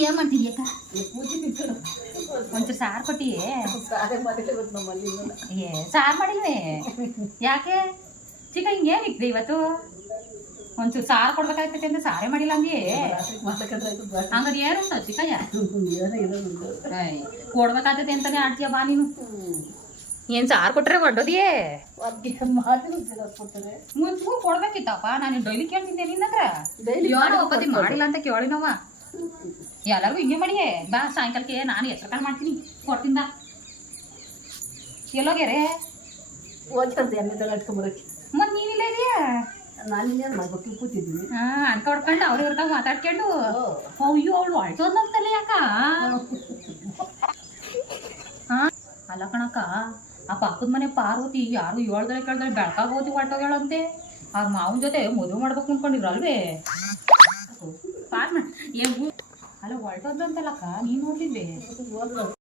ಏನ್ ಮಾಡ್ತಿದ್ಯಕ್ಕ ಪೂಜೆ ತಿಂಗಳು ಒಂಚೂರು ಸಾರು ಕೊಟ್ಟಿಯೇ ಸಾರೇ ಮಾಡಿಲ್ಲ ಇವತ್ತು ನಮ್ಮಲ್ಲಿ ಏ ಸಾರು ಮಾಡಿಲ್ವೇ ಯಾಕೆ ಚಿಕ್ಕ ಹಿಂಗೇನಿಕ್ದೆ ಇವತ್ತು ಒಂಚೂರು ಸಾರು ಕೊಡ್ಬೇಕಾಯ್ತೈತೆ ಅಂತ ಸಾರೇ ಮಾಡಿಲ್ಲ ಅಂದಿಯೇ ಹಂಗಾರೆ ಏನು ಉಂಟ ಚಿಕ್ಕಯ್ಯ ಕೊಡ್ಬೇಕಾಗ್ತೈತೆ ಅಂತಾನೆ ಆಡ್ತೀಯ ಬಾ ನೀನು ಏನ್ ಸಾರು ಕೊಟ್ರೆ ಹೊರಡೋದಿಯೇ ಮುಂಚೆ ಕೊಡ್ಬೇಕಿತ್ತಪ್ಪ ನಾನು ಡೈಲಿ ಕೇಳ್ತಿದ್ದೆ ನಿನ್ನ ಹತ್ರ ಒಪ್ಪತಿ ಮಾಡಿಲ್ಲ ಅಂತ ಕೇಳಿನವ ಎಲ್ಲರಿಗೂ ಹಿಂಗೆ ಮಾಡಿಯೇ ಬಾ ಸಾಯಂಕಾಲಕ್ಕೆ ನಾನು ಹೆಸರು ಮಾಡ್ತೀನಿ ಕೊಡ್ತೀನಿ ಬಾ ಎಲ್ಲೋಗ್ಯಾರೆ ಮತ್ ನೀನಿಲ್ಲ ಇದೆಯಾ ನಾನಿನ್ನೇನು ಮಾಡ್ಬೇಕು ಕೂತಿದ್ದೀನಿ ಅನ್ಕ ಹೊಡ್ಕೊಂಡು ಅವ್ರು ಇರ್ತಾವ ಮಾತಾಡ್ಕೊಂಡು ಅಯ್ಯೋ ಅವಳು ಹೊಳ್ತೋದ್ನಂತಲ್ಲ ಯಾಕ ಅಲ್ಲ ಕಣಕ್ಕ ಆ ಪಕ್ಕದ ಮನೆ ಪಾರ್ವತಿ ಯಾರು ಹೇಳ್ದ್ರೆ ಕೇಳ್ದ್ರೆ ಬೆಳಕಾಗ ಹೋಗಿ ಹೊರಟೋಗ್ಯಾಳಂತೆ ಅವ್ರ ಮಾವನ ಜೊತೆ ಮದುವೆ ಮಾಡ್ಬೇಕು ಅನ್ಕೊಂಡಿದ್ರು ಅಲ್ವೇ ಪಾಸ್ ಏನ್ ಅಲ್ಲ ಹೊರಟೋದ್ರಂತಲ್ಲಕ್ಕ ನೀನ್ ನೋಡ್ತಿದ್ದೆ